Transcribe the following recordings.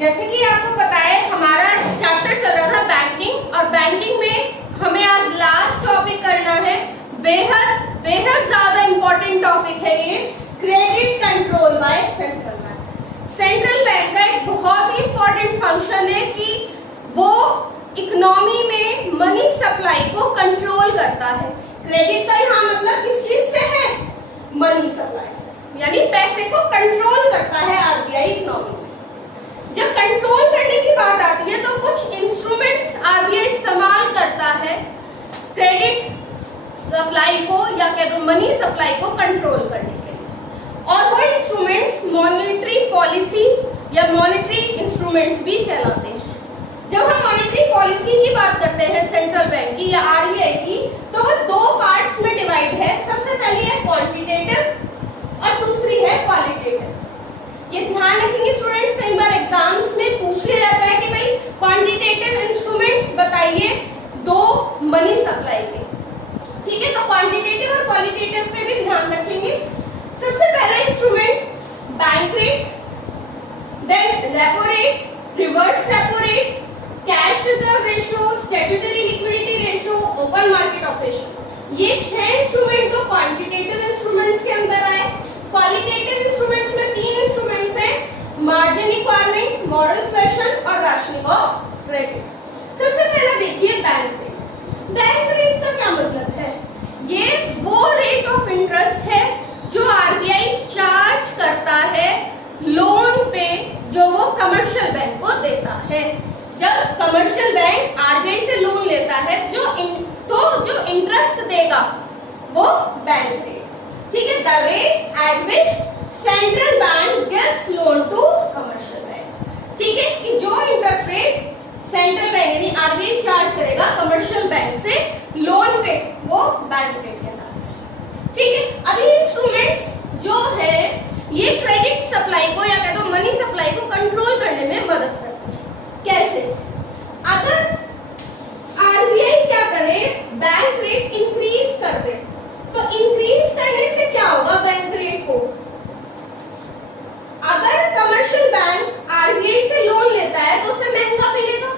जैसे कि आपको पता है हमारा चैप्टर चल रहा था बैंकिंग, और बैंकिंग में हमें आज लास्ट टॉपिक करना है, बेहद बेहद ज्यादा इंपॉर्टेंट टॉपिक है ये, credit control by central bank. Central bank का एक बहुत ही इंपॉर्टेंट फंक्शन है कि वो इकोनॉमी में मनी सप्लाई को कंट्रोल करता है। क्रेडिट का यहाँ मतलब किस चीज से है? मनी सप्लाई से, यानी पैसे को कंट्रोल करता है आरबीआई इकोनॉमी में। जब कंट्रोल करने की बात आती है तो कुछ इंस्ट्रूमेंट्स आरबीआई इस्तेमाल करता है क्रेडिट सप्लाई को या कह दो मनी सप्लाई को कंट्रोल करने के लिए, और वो इंस्ट्रूमेंट्स मॉनेटरी पॉलिसी या मॉनेटरी इंस्ट्रूमेंट्स भी कहलाते हैं। जब हम मॉनेटरी पॉलिसी की बात करते हैं सेंट्रल बैंक की या आरबीआई की, तो वो दो पार्ट्स में डिवाइड है। सबसे पहली है क्वांटिटेटिव और दूसरी है क्वालिटेटिव। ये ध्यान रखेंगे स्टूडेंट्स, कई बार एग्जाम्स में पूछ लिया जाता है कि भाई क्वांटिटेटिव इंस्ट्रूमेंट्स बताइए दो मनी सप्लाई के। ठीक है, तो क्वांटिटेटिव और क्वालिटेटिव पे भी ध्यान रखेंगे। सबसे पहला instrument bank rate, then repo rate, reverse repo rate, cash reserve ratio, statutory liquidity ratio, open market operation. ये 6 इंस्ट्रूमेंट तो क्वांटिटेटिव इंस्ट्रूमेंट्स के अंदर आए। क्वालिटेटिव इंस्ट्रूमेंट्स में 3 इंस्ट्रूमेंट्स हैं, मार्जिन रिक्वायरमेंट, मॉडल सेशन और राशनिंग ऑफ क्रेडिट। सबसे पहला देखिए बैंक रेट। बैंक रेट का क्या मतलब है? ये वो रेट ऑफ इंटरेस्ट है जो आरबीआई चार्ज करता है लोन पे जो वो कमर्शियल बैंक को देता है। जब कमर्शियल बैंक आरबीआई से लोन लेता है जो इंटरेस्ट देगा वो बैंक रेट। ठीक है, the rate at which central bank gives loan to commercial bank. ठीक है, कि जो इंटरेस्ट रेट सेंट्रल बैंक यानी आरबीआई चार्ज करेगा कमर्शियल बैंक से लोन पे, वो बैंक रेट कहलाता है। ठीक है, अब ये इंस्ट्रूमेंट्स जो है ये क्रेडिट सप्लाई को या कह दो मनी सप्लाई को कंट्रोल करने में मदद करते हैं। कैसे? अगर आरबीआई क्या करे, बैंक रेट इंक्रीज कर दे, तो इंक्रीज करने से क्या होगा बैंक रेट को? अगर कमर्शियल बैंक आरबीआई से लोन लेता है तो उसे महंगा मिलेगा,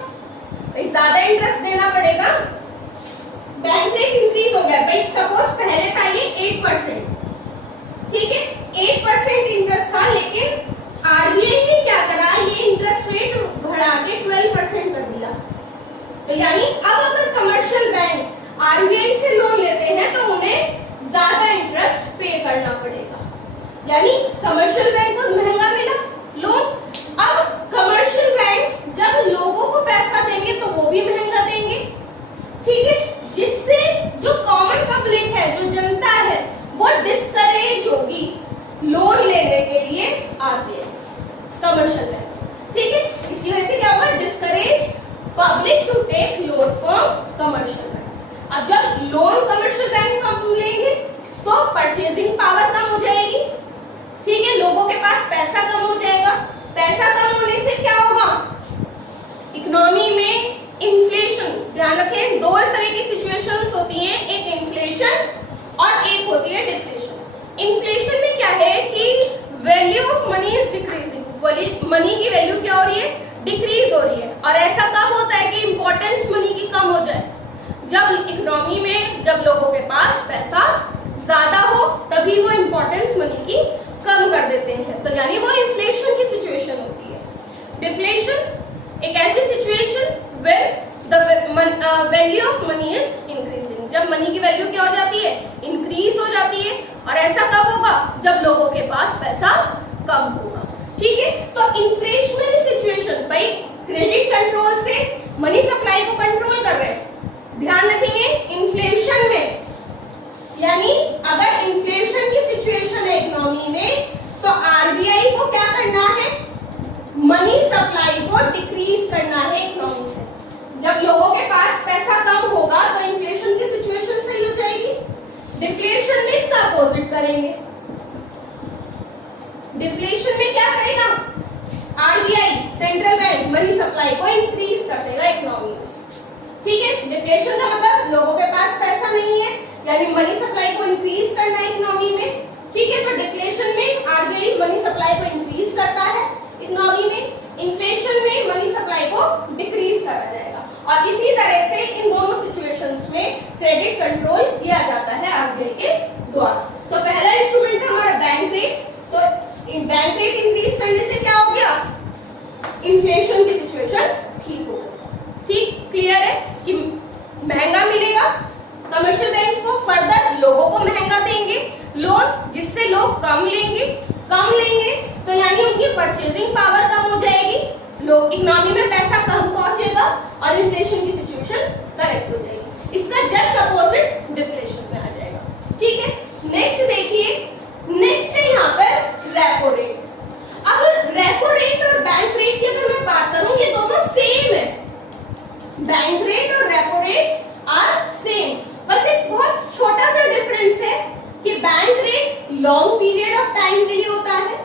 ज्यादा इंटरेस्ट देना पड़ेगा। बैंक रेट इंक्रीज हो गया भाई, सपोज पहले था ये 8%, ठीक है 8% इंटरेस्ट था, लेकिन आरबीआई ने क्या करा, ये इंटरेस्ट रेट बढ़ा के 12% कर दिया। तो यानी अब अगर कमर्शियल बैंक्स आरबीआई से लोन लेते हैं तो उन्हें ज्यादा इंटरेस्ट पे करना पड़ेगा, यानी कमर्शियल बैंक को महंगा मिला लोन। अब कमर्शियल बैंक्स जब लोगों को पैसा देंगे तो वो भी महंगा देंगे। ठीक है, जिससे जो कॉमन पब्लिक है, जो जनता है, वो डिस्करेज होगी लोन लेने के लिए आरबीआई कमर्शियल बैंक। ठीक है, इसकी वजह से क्या होगा, discourage public to take loan from commercial bank. अब जब लोन कमर्शियल बैंक कम लेंगे तो परचेजिंग पावर कम हो जाएगी। ठीक है, लोगों के पास पैसा कम हो जाएगा। पैसा कम होने से क्या होगा, इकोनॉमी में इन्फ्लेशन। ध्यान रखें, दो तरह की सिचुएशंस होती हैं, एक इन्फ्लेशन और एक होती है डिफ्लेशन। इन्फ्लेशन में क्या है कि value of money is decreasing, money की वैल्यू क्या हो रही है, डिक्रीज हो रही है। और ऐसा कब होता है कि इंपॉर्टेंस मनी की कम हो जाए, जब इकोनॉमी में जब लोगों के पास पैसा ज्यादा हो तभी वो इंपॉर्टेंस मनी की कम कर देते हैं, तो यानी वो इन्फ्लेशन की सिचुएशन होती है। डिफ्लेशन एक ऐसी situation where the value of money is increasing, जब मनी की वैल्यू क्या हो जाती है, इंक्रीज हो जाती है। और ऐसा कब होगा, जब लोगों के पास पैसा कम होगा। ठीक है, तो इन्फ्लेशनरी सिचुएशन भाई क्रेडिट कंट्रोल से मनी सप्लाई को कंट्रोल कर रहे हैं। ध्यान रखेंगे इन्फ्लेशन में, यानी अगर इन्फ्लेशन की सिचुएशन है इकोनॉमी में तो आरबीआई को क्या करना है, मनी सप्लाई को डिक्रीज करना है इकोनॉमी से। जब लोगों के पास पैसा कम होगा तो इन्फ्लेशन की सिचुएशन सही हो जाएगी। डिफ्लेशन में इसका अपोजिट करेंगे। डिफ्लेशन में क्या करेगा, RBI central bank money supply को इंक्रीज कर देगा इकोनॉमी में। ठीक है, डिफ्लेशन का मतलब लोगों के पास पैसा नहीं है, यानी मनी सप्लाई को इंक्रीज करना है इकोनॉमी में। ठीक है, तो डिफ्लेशन में आरबीआई मनी सप्लाई को इंक्रीज करता है इकोनॉमी में। इन्फ्लेशन में मनी सप्लाई को डिक्रीज करा जाएगा। और इसी तरह से इन दोनों सिचुएशंस में क्रेडिट कंट्रोल किया जाता है आरबीआई के द्वारा। तो पहला इंस्ट्रूमेंट है हमारा बैंक रेट। तो बैंक रेट इंक्रीज करने से क्या हो गया, इन्फ्लेशन की सिचुएशन ठीक हो गई। ठीक क्लियर है कि महंगा मिलेगा, कमर्शियल बैंक्स को फर्दर लोगों को महंगा देंगे लोन, जिससे लोग कम लेंगे तो यानी उनकी परचेजिंग पावर कम हो जाएगी, लोग इकोनॉमी में पैसा कम पहुंचेगा और इन्फ्लेशन की सिचुएशन करेक्ट हो जाएगी। इसका जस्ट अपोजिट डिफ्लेशन में आ जाएगा। ठीक है, नेक्स्ट देखिए, नेक्स्ट है यहाँ पर रेपो रेट। अब रेपो रेट और बैंक रेट की अगर मैं बात करूं, ये दोनों सेम है, बैंक रेट और रेपो रेट आर सेम, बस एक बहुत छोटा सा डिफरेंस है कि bank rate long period of time के लिए होता है,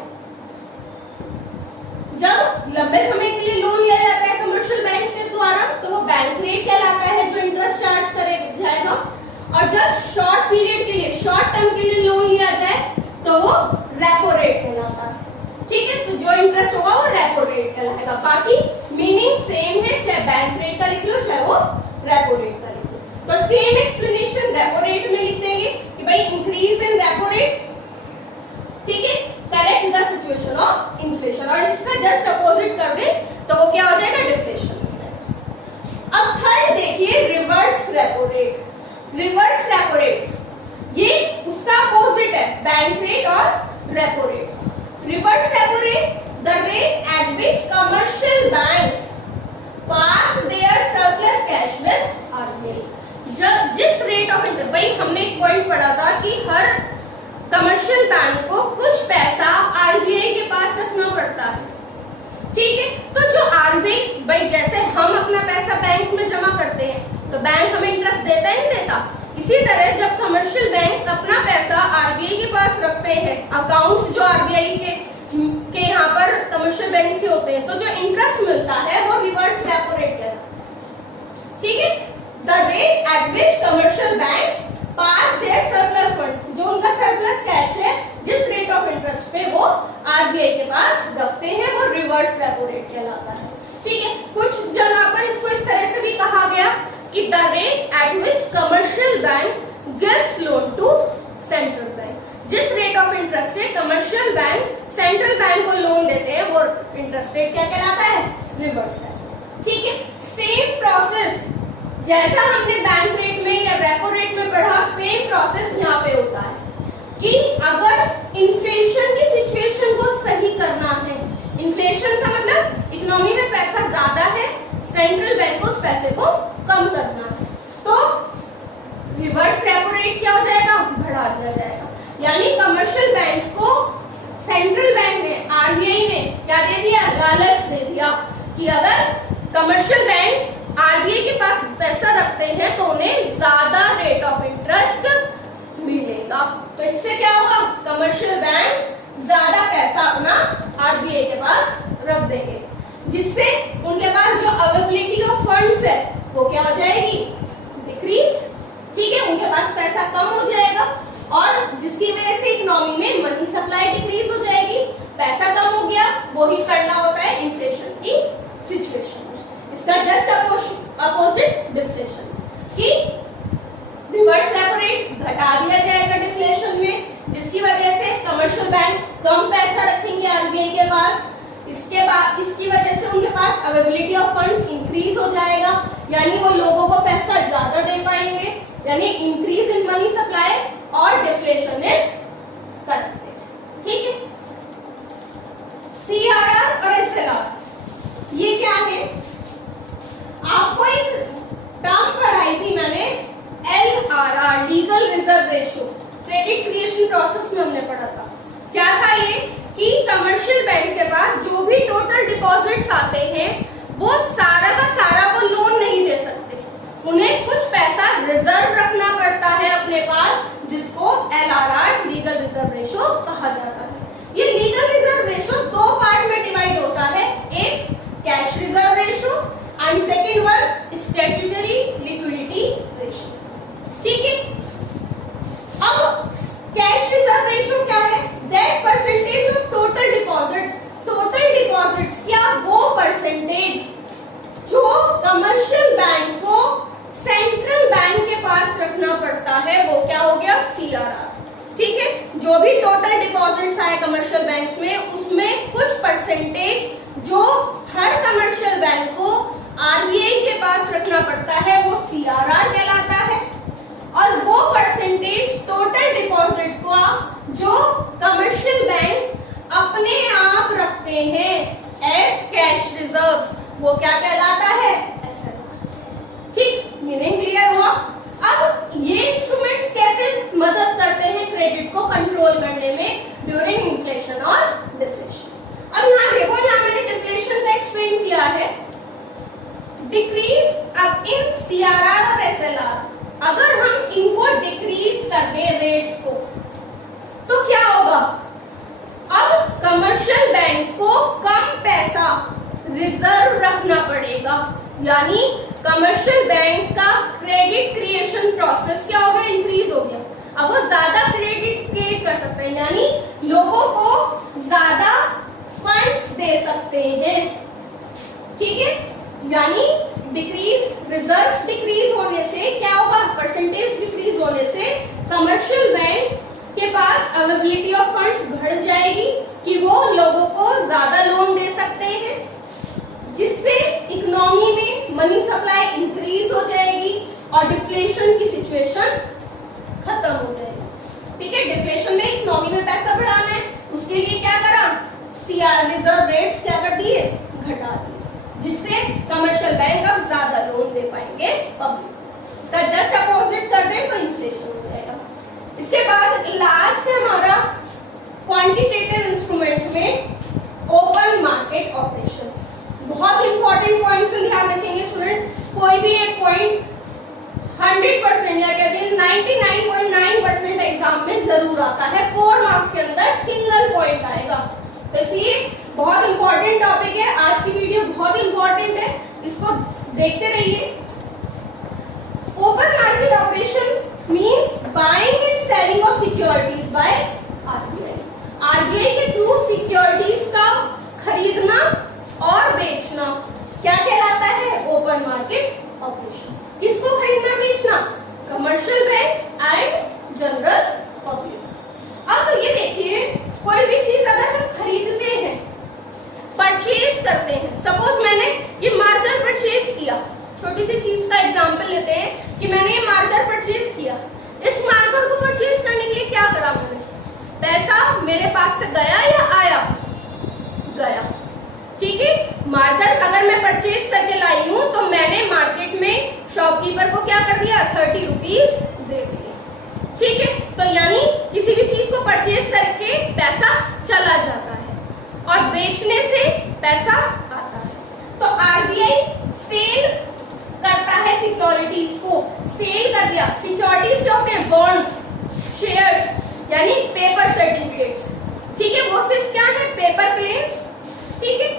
जब लंबे समय के लिए लोन लिया जाता है कमर्शियल बैंक्स के द्वारा तो वो बैंक रेट कहलाता है जो इंटरेस्ट चार्ज करे जाएगा, और जब शॉर्ट पीरियड के लिए, शॉर्ट टर्म के लिए लोन लिया जाए तो वो रेपो रेट कहलाता है। ठीक है, तो जो इंटरेस्ट होगा वो रेपो रेट कहलाएगा, बाकी मीनिंग सेम है, चाहे बैंक रेट का लिख लो चाहे वो रेपो रेट का लिख लो। तो सेम एक्सप्लेनेशन रेपो रेट में लिख देंगे कि भाई इंक्रीज इन रेपो रेट, ठीक है, correct the situation of inflation, और इसका जस्ट अपोजिट कर दे तो वो क्या हो जाएगा, डिफ्लेशन हो जाएगा। अब थर्ड देखिए, reverse repo rate. Reverse repo rate ये उसका अपोजिट है बैंक रेट और repo rate. Reverse repo rate the rate at which commercial banks park their surplus cash with RBI. जब जिस रेट ऑफ इंटरेस्ट, भाई हमने एक पॉइंट पढ़ा था कि हर कमर्शियल बैंक को कुछ पैसा आरबीआई के पास रखना पड़ता है। ठीक है, तो जो आरबीआई, भाई जैसे हम अपना पैसा बैंक में जमा करते हैं तो बैंक हमें इंटरेस्ट देता है, नहीं देता, इसी तरह जब कमर्शियल बैंक अपना पैसा आरबीआई के पास रखते हैं, अकाउंट्स जो आरबीआई के यहाँ पर कमर्शियल बैंक से होते हैं, तो जो इंटरेस्ट मिलता है वो रिवर्स रेपो रेट कहलाता है। ठीक है, the rate at which commercial banks park their surplus fund, जो उनका सरप्लस कैश है, जिस रेट ऑफ इंटरेस्ट पे वो आरबीआई के पास रखते हैं वो रिवर्स रेपो रेट कहलाता है। ठीक है, कुछ जगह पर इसको इस तरह से भी कहा गया कि the rate at which commercial bank gives loan to central bank, जिस रेट ऑफ इंटरेस्ट से कमर्शियल बैंक सेंट्रल बैंक को लोन देते हैं वो इंटरेस्ट रेट क्या कहलाता है, रिवर्स रेपो। ठीक है, सेम प्रोसेस जैसा हमने बैंक रेट में या रेपो रेट में पढ़ा, सेम प्रोसेस यहाँ पे होता है कि अगर इन्फ्लेशन की सिचुएशन को सही करना है, इन्फ्लेशन का मतलब इकोनॉमी में पैसा ज्यादा है, सेंट्रल बैंक को उस पैसे को कम करना है, तो रिवर्स रेपो रेट क्या हो जाएगा, बढ़ा दिया जाएगा। यानी कमर्शियल बैंक्स को सेंट्रल बैंक ने, आरबीआई ने क्या दे दिया, लालच दे दिया कि अगर कमर्शियल बैंक्स आरबीआई के पास पैसा रखते हैं तो उन्हें ज्यादा रेट ऑफ इंटरेस्ट मिलेगा, तो इससे क्या होगा, कमर्शियल बैंक ज्यादा पैसा अपना आरबीआई के पास रख देंगे, जिससे उनके पास जो अवेलेबिलिटी ऑफ फंड्स है वो क्या हो जाएगी, डिक्रीज। ठीक है, उनके पास पैसा कम हो जाएगा और जिसकी वजह से इकोनॉमी में मनी सप्लाई डिक्रीज हो जाएगी, पैसा कम हो गया, वो ही करना होता है इन्फ्लेशन की सिचुएशन में। इसका जस्ट अपोजिट डिफ्लेशन, कि रिवर्स रेपो रेट घटा दिया जाएगा डिफ्लेशन में, जिसकी वजह से कमर्शियल बैंक कम पैसा रखेंगे आरबीआई के पास, इसकी वजह से उनके पास अवेलेबिलिटी ऑफ फंड्स इंक्रीज हो जाएगा, यानी वो लोगों को पैसा ज्यादा दे पाएंगे, यानी इंक्रीज इन मनी सप्लाई और डिफ्लेशन इज करेक्ट। ठीक है, सीआरआर और एसएलआर ये क्या है, आपको एक टर्म पढ़ाई थी मैंने, LRR, legal reserve ratio, credit creation process में हमने पढ़ा था। क्या था ये कि कमर्शियल बैंक के पास जो भी टोटल डिपॉजिट्स आते हैं वो सारा का सारा वो लोन नहीं दे सकते, उन्हें कुछ पैसा रिजर्व रखना पड़ता है अपने पास, जिसको एलआरआर, लीगल रिजर्व रेशियो कहा जाता है। ये लीगल रिजर्व रेशियो दो पार्ट में डिवाइड होता है, एक cash reserve ratio and second one statutory liquidity ratio. ठीक है, अब कैश रिजर्व रेशियो क्या है, that percentage of total deposits, total deposits क्या वो केस में उसमें कुछ परसेंटेज जो हर कमर्शियल बैंक को आरबीआई के पास रखना पड़ता है वो सीआरआर कहलाता है, और वो परसेंटेज टोटल डिपॉजिट का जो कमर्शियल बैंक्स अपने आप रखते हैं एज कैश रिजर्व्स वो क्या कहलाता है, एसएलआर। ठीक, मीनिंग क्लियर हुआ। अब ये इंस्ट्रूमेंट्स कैसे मदद करते हैं क्रेडिट को कंट्रोल करने में ड्यूरिंग इन्फ्लेशन और डिफ्लेशन। अब यहाँ देखो, यहाँ मैंने डिफ्लेशन का एक्सप्लेन किया है। डिक्रीज अब इन सीआरआर और एसएलआर, अगर हम इनको डिक्रीज कर दें रेट्स को तो क्या होगा, अब कमर्शियल बैंक्स को कम पैसा रिजर्व रखना पड़ेगा, यानी कमर्शियल बैंक्स का क्रेडिट क्रिएशन प्रोसेस क्या हो गया, इंक्रीज हो गया। अब वो ज्यादा क्रेडिट क्रिएट कर सकते हैं, यानी लोगों को ज्यादा फंड्स दे सकते हैं। ठीक है, यानी डिक्रीज रिजर्व्स डिक्रीज होने से क्या होगा, परसेंटेज डिक्रीज होने से कमर्शियल बैंक्स के पास अवेलेबिलिटी ऑफ फंड्स बढ़ जाएगी कि वो लोगों को ज्यादा लोन दे सकते हैं, जिससे इकोनॉमी में मनी सप्लाई इंक्रीज हो जाएगी और डिफ्लेशन की सिचुएशन खत्म हो जाएगी। ठीक है, डिफ्लेशन में इकोनॉमी में पैसा बढ़ाना है, उसके लिए क्या करा, सीआर रिजर्व रेट्स क्या कर दिए, घटा दिए, जिससे कमर्शियल बैंक अब ज्यादा लोन दे पाएंगे पब्लिक। इसका जस्ट अपोजिट कर दें तो इन्फ्लेशन हो जाएगा। इसके बाद लास्ट है हमारा क्वांटिटेटिव इंस्ट्रूमेंट में ओपन मार्केट ऑपरेशंस। बहुत इंपॉर्टेंट पॉइंट्स ध्यान रखेंगे स्टूडेंट्स, कोई भी एक पॉइंट 100% या कहते हैं 99.9% एग्जाम में जरूर आता है, 4 मार्क्स के अंदर सिंगल पॉइंट आएगा, तो इसलिए बहुत इंपॉर्टेंट टॉपिक है। आज की वीडियो बहुत इंपॉर्टेंट है, इसको देखते रहिए। Open market operation means buying and selling of securities by RBI. RBI के थ्रू सिक्योरिटीज का खरीदना और बेचना क्या कहलाता है, ओपन मार्केट ऑपरेशन। किसको खरीदना बेचना, commercial banks and general public. अब ये देखिए, कोई भी चीज अगर हम खरीदते हैं, परचेज करते हैं, सपोज मैंने ये मार्कर परचेज किया, छोटी सी चीज का एग्जांपल लेते हैं कि मैंने ये मार्कर परचेज किया। इस मार्कर को परचेज करने के लिए क्या करा मैंने, पैसा मेरे पास से गया या आया, गया। ठीक है, मार्कर अगर मैं परचेज करके लाई हूं तो मैंने मार्केट में शॉपकीपर को क्या कर दिया, 30 रुपीज दे दिए। ठीक है, तो यानी किसी भी चीज को परचेज करके पैसा चला जाता है और बेचने से पैसा आता है। तो आरबीआई सेल करता है सिक्योरिटीज को, सेल कर दिया। सिक्योरिटीज क्या होते हैं, बॉन्ड्स, शेयर्स, यानी पेपर सर्टिफिकेट्स। ठीक है, वो सिर्फ क्या है, पेपर प्लेन्स। ठीक है,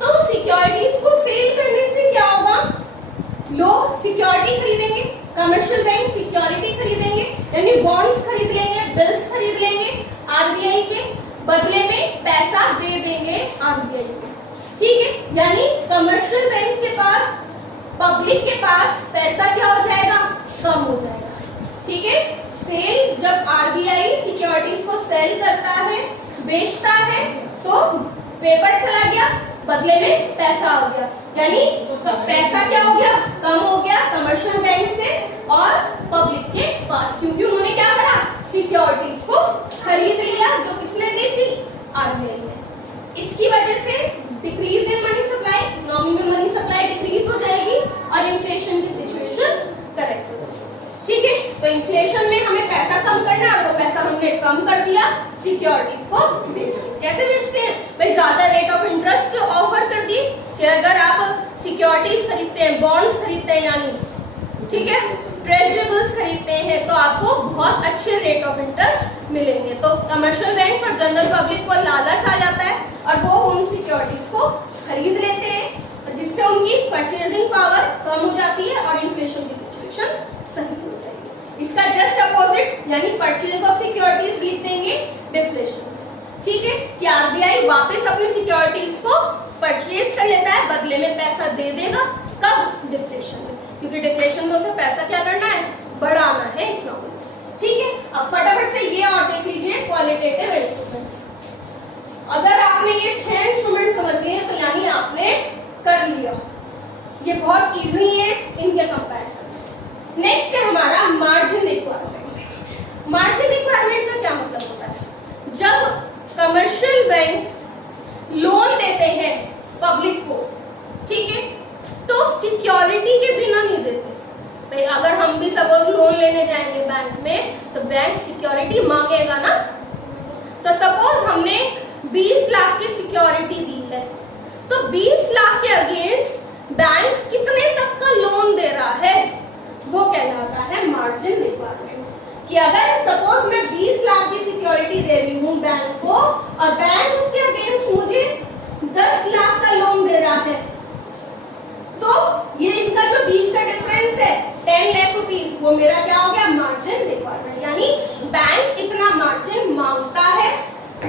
तो सिक्योरिटीज को सेल करने से क्या होगा, लोग सिक्योरिटी खरीदेंगे, कमर्शियल बैंक सिक्योरिटी खरीदेंगे, यानी बॉन्ड्स खरीद लेंगे, बिल्स खरीद लेंगे, आरबीआई के बदले में पैसा दे देंगे आरबीआई को। ठीक है, यानी कमर्शियल बैंक के पास, पब्लिक के पास पैसा क्या हो जाएगा, कम हो जाएगा। ठीक है, सेल, जब आरबीआई सिक्योरिटीज को सेल करता है, बेचता है, तो पेपर चला गया, बदले में पैसा आ गया, यानी तो पैसा क्या हो गया, कम हो गया कमर्शियल बैंक से और पब्लिक के पास, क्योंकि उन्होंने क्या करा, सिक्योरिटीज को खरीद लिया, जो किसने बेची, आरबीआई ने। इसकी वजह से decrease in money supply, economy में मनी सप्लाई डिक्रीज हो जाएगी और इन्फ्लेशन की सिचुएशन करेक्ट हो जाएगी। ठीक है, तो इन्फ्लेशन में हमें पैसा कम करना है, और वो पैसा हमने कम कर दिया सिक्योरिटीज को बेच के। कैसे बेचते हैं भाई, ज्यादा रेट ऑफ इंटरेस्ट ऑफर कर दी कि अगर आप सिक्योरिटीज खरीदते हैं, बॉन्ड्स खरीदते हैं, यानी ठीक है ट्रेजरेबल्स खरीदते हैं, तो आपको बहुत अच्छे रेट ऑफ इंटरेस्ट मिलेंगे। तो कमर्शियल बैंक और जनरल पब्लिक को लालच आ जाता है और वो उन सिक्योरिटीज को खरीद लेते हैं, जिससे उनकी परचेजिंग पावर कम हो जाती है और इन्फ्लेशन की सिचुएशन सही हो जाएगी। इसका जस्ट अपोजिट यानी परचेज ऑफ सिक्योरिटीज लिख देंगे डिफ्लेशन। ठीक है, कि आरबीआई वापस अपनी सिक्योरिटीज को परचेज कर लेता है, बदले में पैसा दे देगा, कब, डिफ्लेशन में, क्योंकि डिफ्लेशन में उसे पैसा क्या करना है, बढ़ाना है इकोनॉमी। ठीक है, अब फटाफट से ये और देख लीजिए क्वालिटेटिव इंस्ट्रूमेंट्स। अगर आपने ये 6 इंस्ट्रूमेंट समझ लिए तो यानी आपने कर लिया। ये बहुत इजी है इनके कंपैरिजन। नेक्स्ट है हमारा मार्जिन रिक्वायरमेंट। मार्जिन रिक्वायरमेंट का क्या मतलब होता है? जब कमर्शियल बैंक लोन देते हैं पब्लिक को, ठीक है, तो सिक्योरिटी के बिना नहीं देते। भाई अगर हम भी सपोज लोन लेने जाएंगे बैंक में तो बैंक सिक्योरिटी मांगेगा ना। तो सपोज हमने 20 लाख की सिक्योरिटी दी है, तो 20 लाख के अगेंस्ट बैंक कितने तक का लोन दे रहा है वो कहलाता है मार्जिन रिक्वायरमेंट। कि अगर सपोज मैं 20 लाख की सिक्योरिटी दे रही हूँ बैंक को और बैंक उसके अगेंस्ट मुझे 10 लाख का लोन दे रहा है, तो ये इसका जो बीच का डिफरेंस है 10 लाख रुपीस, वो मेरा क्या हो गया? Margin requirement. यानी बैंक इतना मार्जिन मांगता है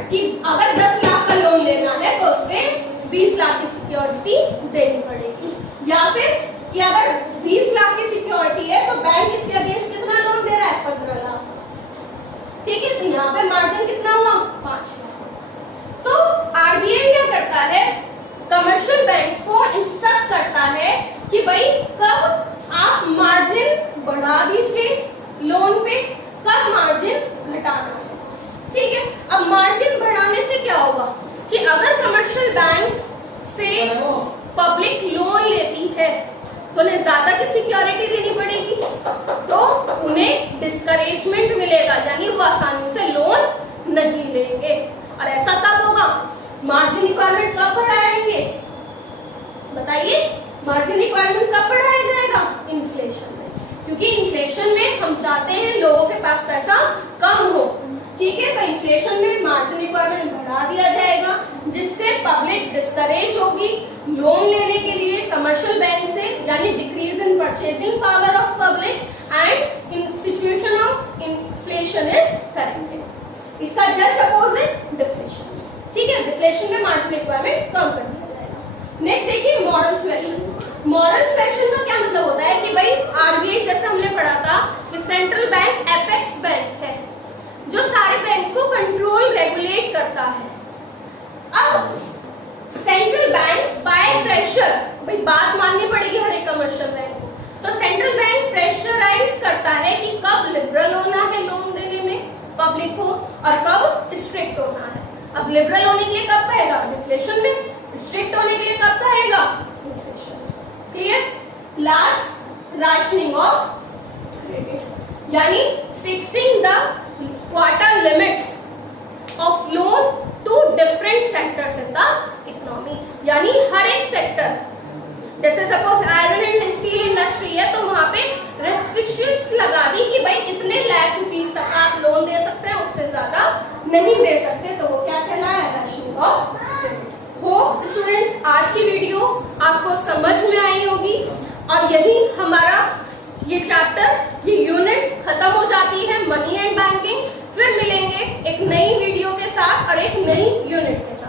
कि अगर 10 लाख का लोन लेना है तो उसमें 20 लाख की सिक्योरिटी देनी पड़ेगी। या फिर कि अगर 20 लाख की सिक्योरिटी है तो बैंक इसके अगेंस्ट कितना लोन दे रहा है? 15 लाख। ठीक है, तो यहाँ पे मार्जिन कितना हुआ? 5 लाख। तो आरबीआई क्या करता है? कमर्शियल बैंक्स को इंस्ट्रक्ट करता है कि भाई कब आप मार्जिन बढ़ा दीजिए लोन पे, कब मार्जिन घटाना है। ठीक है, अब मार्जिन बढ़ाने से क्या होगा कि अगर कमर्शियल बैंक से पब्लिक लोन लेती है तो उन्हें ज्यादा की सिक्योरिटी देनी पड़ेगी, तो उन्हें डिस्करेजमेंट मिलेगा, यानी वो आसानी से लोन नहीं लेंगे। और ऐसा कब होगा? मार्जिन रिक्वायरमेंट कब बढ़ाएंगे बताइए? मार्जिन रिक्वायरमेंट कब बढ़ाया जाएगा? इन्फ्लेशन में, क्योंकि इन्फ्लेशन में हम चाहते हैं लोगों के पास पैसा कम हो। ठीक है, तो इन्फ्लेशन में मार्जिन रिक्वायरमेंट बढ़ा दिया जाएगा, जिससे पब्लिक डिस्करेज होगी लोन लेने के लिए कमर्शियल बैंक से, यानी decrease in purchasing power of public and in situation of inflation is corrected. इसका जस्ट अपोजिट डिफ्लेशन। ठीक है, डिफ्लेशन में मार्जिन रिक्वायरमेंट कम कर दिया जाएगा। नेक्स्ट देखिए मॉरल सुएशन। मॉरल सुएशन का क्या मतलब होता है कि भाई आरबीआई, जैसे हमने पढ़ा था कि सेंट्रल बैंक एपेक्स बैंक है जो सारे बैंक्स को कंट्रोल रेगुलेट करता है। अब सेंट्रल बैंक बाय प्रेशर, भाई बात माननी पड़ेगी हर एक कमर्शियल बैंक को, तो सेंट्रल बैंक प्रेशराइज करता है कि कब लिबरल होना है लोन देने में पब्लिक को और कब स्ट्रिक्ट होना है। अब लिबरल होने के लिए कब कहेगा? डिफ्लेशन में। स्ट्रिक्ट होने के लिए कब कहेगा? Inflation. Clear? Last, rationing of credit, यानी fixing the quarter limits of loan to different sectors in the economy. यानी हर एक सेक्टर, जैसे suppose iron and steel industry है तो वहां पे रेस्ट्रिक्शंस लगा दी कि भाई इतने लाख रुपीस तक आप लोन दे सकते हैं, उससे ज्यादा नहीं दे सकते, तो वो क्या कहलाया? Rationing of credit. Hope students आज की वीडियो आपको समझ में आई होगी और यही हमारा ये चैप्टर, ये यूनिट खत्म हो जाती है मनी एंड बैंकिंग। फिर मिलेंगे एक नई वीडियो के साथ और एक नई यूनिट के साथ।